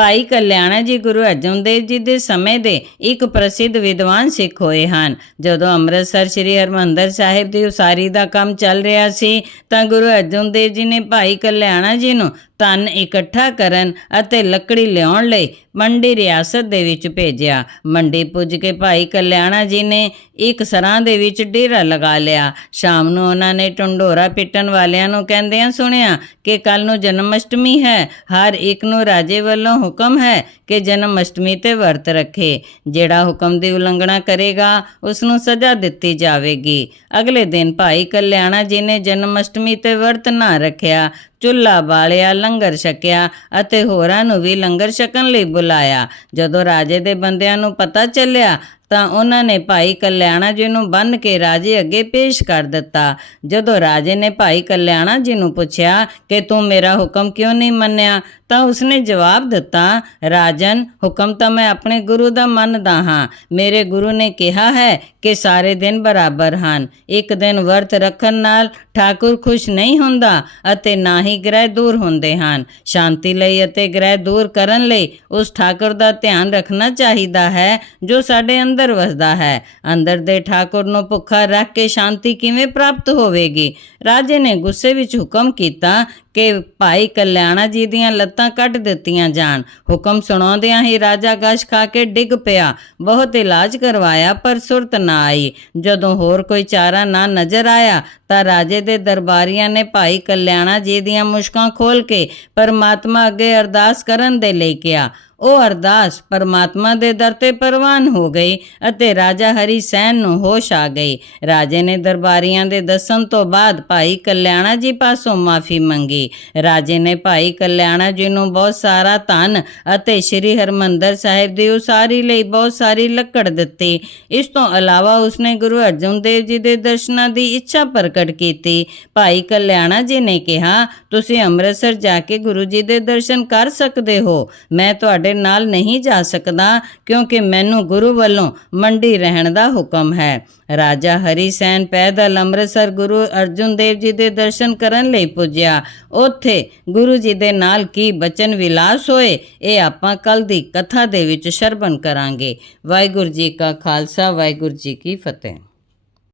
ਭਾਈ ਕਲਿਆਣਾ ਜੀ ਗੁਰੂ ਅਰਜਨ ਦੇਵ ਜੀ ਦੇ ਸਮੇਂ ਦੇ ਇੱਕ ਪ੍ਰਸਿੱਧ ਵਿਦਵਾਨ ਸਿੱਖ ਹੋਏ ਹਨ। ਜਦੋਂ ਅੰਮ੍ਰਿਤਸਰ ਸ੍ਰੀ ਹਰਮੰਦਰ ਸਾਹਿਬ ਦੀ ਉਸਾਰੀ ਦਾ ਕੰਮ ਚੱਲ ਰਿਹਾ ਸੀ, ਤਾਂ ਗੁਰੂ ਅਰਜਨ ਦੇਵ ਜੀ ਨੇ ਭਾਈ ਕਲਿਆਣਾ ਜੀ ਨੂੰ ਧਨ ਇਕੱਠਾ ਕਰਨ ਅਤੇ ਲੱਕੜੀ ਲਿਆਉਣ ਲਈ ਮੰਡੀ ਰਿਆਸਤ ਦੇ ਵਿੱਚ ਭੇਜਿਆ। ਮੰਡੀ ਪੁੱਜ ਕੇ ਭਾਈ ਕਲਿਆਣਾ ਜੀ ਨੇ ਇੱਕ ਸਰਾਂ ਦੇ ਵਿੱਚ ਡੇਰਾ ਲਗਾ ਲਿਆ। ਸ਼ਾਮ ਨੂੰ ਉਹਨਾਂ ਨੇ ਟੰਡੋਰਾ ਪਿੱਟਣ ਵਾਲਿਆਂ ਨੂੰ ਕਹਿੰਦਿਆਂ ਸੁਣਿਆ ਕਿ ਕੱਲ ਨੂੰ ਜਨਮ ਅਸ਼ਟਮੀ ਹੈ, ਹਰ ਇੱਕ ਨੂੰ ਰਾਜੇ ਵੱਲੋਂ ਹੁਕਮ ਹੈ ਕਿ ਜਨਮ ਅਸ਼ਟਮੀ ਤੇ ਵਰਤ ਰੱਖੇ। ਜਿਹੜਾ ਹੁਕਮ ਦੀ ਉਲੰਘਣਾ ਕਰੇਗਾ ਉਸ ਨੂੰ ਸਜ਼ਾ ਦਿੱਤੀ ਜਾਵੇਗੀ। ਅਗਲੇ ਦਿਨ ਭਾਈ ਕਲਿਆਣਾ ਜੀ ਨੇ ਜਨਮ ਅਸ਼ਟਮੀ ਤੇ ਵਰਤ ਨਾ ਰੱਖਿਆ, ਚੁੱਲ੍ਹਾ ਬਾਲਿਆ, ਲੰਗਰ ਛਕਿਆ ਅਤੇ ਹੋਰਾਂ ਨੂੰ ਵੀ ਲੰਗਰ ਛਕਣ ਲਈ ਬੁਲਾਇਆ। ਜਦੋਂ ਰਾਜੇ ਦੇ ਬੰਦਿਆਂ ਨੂੰ ਪਤਾ ਚੱਲਿਆ, ਤਾਂ ਉਹਨਾਂ ਨੇ ਭਾਈ ਕਲਿਆਣਾ ਜੀ ਨੂੰ ਬੰਨ ਕੇ ਰਾਜੇ ਅੱਗੇ ਪੇਸ਼ ਕਰ ਦਿੱਤਾ। ਜਦੋਂ ਰਾਜੇ ਨੇ ਭਾਈ ਕਲਿਆਣਾ ਜੀ ਨੂੰ ਪੁੱਛਿਆ ਕਿ ਤੂੰ ਮੇਰਾ ਹੁਕਮ ਕਿਉਂ ਨਹੀਂ ਮੰਨਿਆ ਤਾਂ ਉਸਨੇ ਜਵਾਬ ਦਿੱਤਾ, ਰਾਜਨ, ਹੁਕਮ ਤਾਂ ਮੈਂ ਆਪਣੇ ਗੁਰੂ ਦਾ ਮੰਨਦਾ ਹਾਂ। ਮੇਰੇ ਗੁਰੂ ਨੇ ਕਿਹਾ ਹੈ ਕਿ ਸਾਰੇ ਦਿਨ ਬਰਾਬਰ ਹਨ। ਇੱਕ ਦਿਨ ਵਰਤ ਰੱਖਣ ਨਾਲ ਠਾਕੁਰ ਖੁਸ਼ ਨਹੀਂ ਹੁੰਦਾ ਅਤੇ ਨਾ ਹੀ ਗ੍ਰਹਿ ਦੂਰ ਹੁੰਦੇ ਹਨ। ਸ਼ਾਂਤੀ ਲਈ ਅਤੇ ਗ੍ਰਹਿ ਦੂਰ ਕਰਨ ਲਈ ਉਸ ਠਾਕੁਰ ਦਾ ਧਿਆਨ ਰੱਖਣਾ ਚਾਹੀਦਾ ਹੈ ਜੋ ਸਾਡੇ ਅੰਦਰ ਵਸਦਾ ਹੈ। ਅੰਦਰ ਦੇ ਠਾਕੁਰ ਨੂੰ ਭੁੱਖਾ ਰੱਖ ਕੇ ਸ਼ਾਂਤੀ ਕਿਵੇਂ ਪ੍ਰਾਪਤ ਹੋਵੇਗੀ? ਰਾਜੇ ਨੇ ਗੁੱਸੇ ਵਿੱਚ ਹੁਕਮ ਕੀਤਾ ਕਿ ਭਾਈ ਕਲਿਆਣਾ ਜੀ ਦੀਆਂ ਲੱਤਾਂ ਕੱਟ ਦਿੱਤੀਆਂ ਜਾਣ। ਹੁਕਮ ਸੁਣਾਉਂਦਿਆਂ ਹੀ ਰਾਜਾ ਗਸ਼ ਖਾ ਕੇ ਡਿੱਗ ਪਿਆ। ਬਹੁਤ ਇਲਾਜ ਕਰਵਾਇਆ, ਪਰ ਸੁਰਤ ਨਾ ਆਈ। ਜਦੋਂ ਹੋਰ ਕੋਈ ਚਾਰਾ ਨਾ ਨਜ਼ਰ ਆਇਆ, ਤਾਂ ਰਾਜੇ ਦੇ ਦਰਬਾਰੀਆਂ ਨੇ ਭਾਈ ਕਲਿਆਣਾ ਜੀ ਦੀਆਂ ਮੁਸ਼ਕਾਂ ਖੋਲ ਕੇ ਪਰਮਾਤਮਾ ਅੱਗੇ ਅਰਦਾਸ ਕਰਨ ਦੇ ਲਈ ਕਿਹਾ। ਉਹ ਅਰਦਾਸ ਪਰਮਾਤਮਾ ਦੇ ਦਰ ਤੇ ਪ੍ਰਵਾਨ ਹੋ ਗਈ ਅਤੇ ਰਾਜਾ ਹਰੀ ਸੈਨ ਨੂੰ ਹੋਸ਼ ਆ ਗਈ। ਰਾਜੇ ਨੇ ਦਰਬਾਰੀਆਂ ਦੇ ਦੱਸਣ ਤੋਂ ਬਾਅਦ ਭਾਈ ਕਲਿਆਣਾ ਜੀ ਪਾਸੋਂ ਮਾਫੀ ਮੰਗੀ। ਰਾਜੇ ਨੇ ਭਾਈ ਕਲਿਆਣਾ ਜੀ ਨੂੰ ਬਹੁਤ ਸਾਰਾ ਧਨ ਅਤੇ ਸ੍ਰੀ ਹਰਮੰਦਰ ਸਾਹਿਬ ਦੀ ਉਸਾਰੀ ਲਈ ਬਹੁਤ ਸਾਰੀ ਲੱਕੜ ਦਿੱਤੀ। ਇਸ ਤੋਂ ਇਲਾਵਾ ਉਸਨੇ ਗੁਰੂ ਅਰਜਨ ਦੇਵ ਜੀ ਦੇ ਦਰਸ਼ਨਾਂ ਦੀ ਇੱਛਾ ਪ੍ਰਗਟ ਕੀਤੀ। ਭਾਈ ਕਲਿਆਣਾ ਜੀ ਨੇ ਕਿਹਾ, ਤੁਸੀਂ ਅੰਮ੍ਰਿਤਸਰ ਜਾ ਕੇ ਗੁਰੂ ਜੀ ਦੇ ਦਰਸ਼ਨ ਕਰ ਸਕਦੇ ਹੋ। ਮੈਂ ਤੁਹਾਡੇ ਨਾਲ ਨਹੀਂ ਜਾ ਸਕਦਾ ਕਿਉਂਕਿ ਮੈਨੂੰ ਗੁਰੂ ਵੱਲੋਂ ਮੰਡੀ ਰਹਿਣ ਦਾ ਹੁਕਮ ਹੈ। ਰਾਜਾ ਹਰੀ ਸੈਨ ਪੈਦਲ ਅੰਮ੍ਰਿਤਸਰ ਗੁਰੂ ਅਰਜਨ ਦੇਵ ਜੀ ਦੇ ਦਰਸ਼ਨ ਕਰਨ ਲਈ ਪੁੱਜਿਆ। ਉੱਥੇ ਗੁਰੂ ਜੀ ਦੇ ਨਾਲ ਕੀ ਬਚਨ ਵਿਲਾਸ ਹੋਏ, ਇਹ ਆਪਾਂ ਕੱਲ ਦੀ ਕਥਾ ਦੇ ਵਿੱਚ ਸ਼ਰਵਨ ਕਰਾਂਗੇ। ਵਾਹਿਗੁਰੂ ਜੀ ਕਾ ਖਾਲਸਾ, ਵਾਹਿਗੁਰੂ ਜੀ ਕੀ ਫਤਿਹ।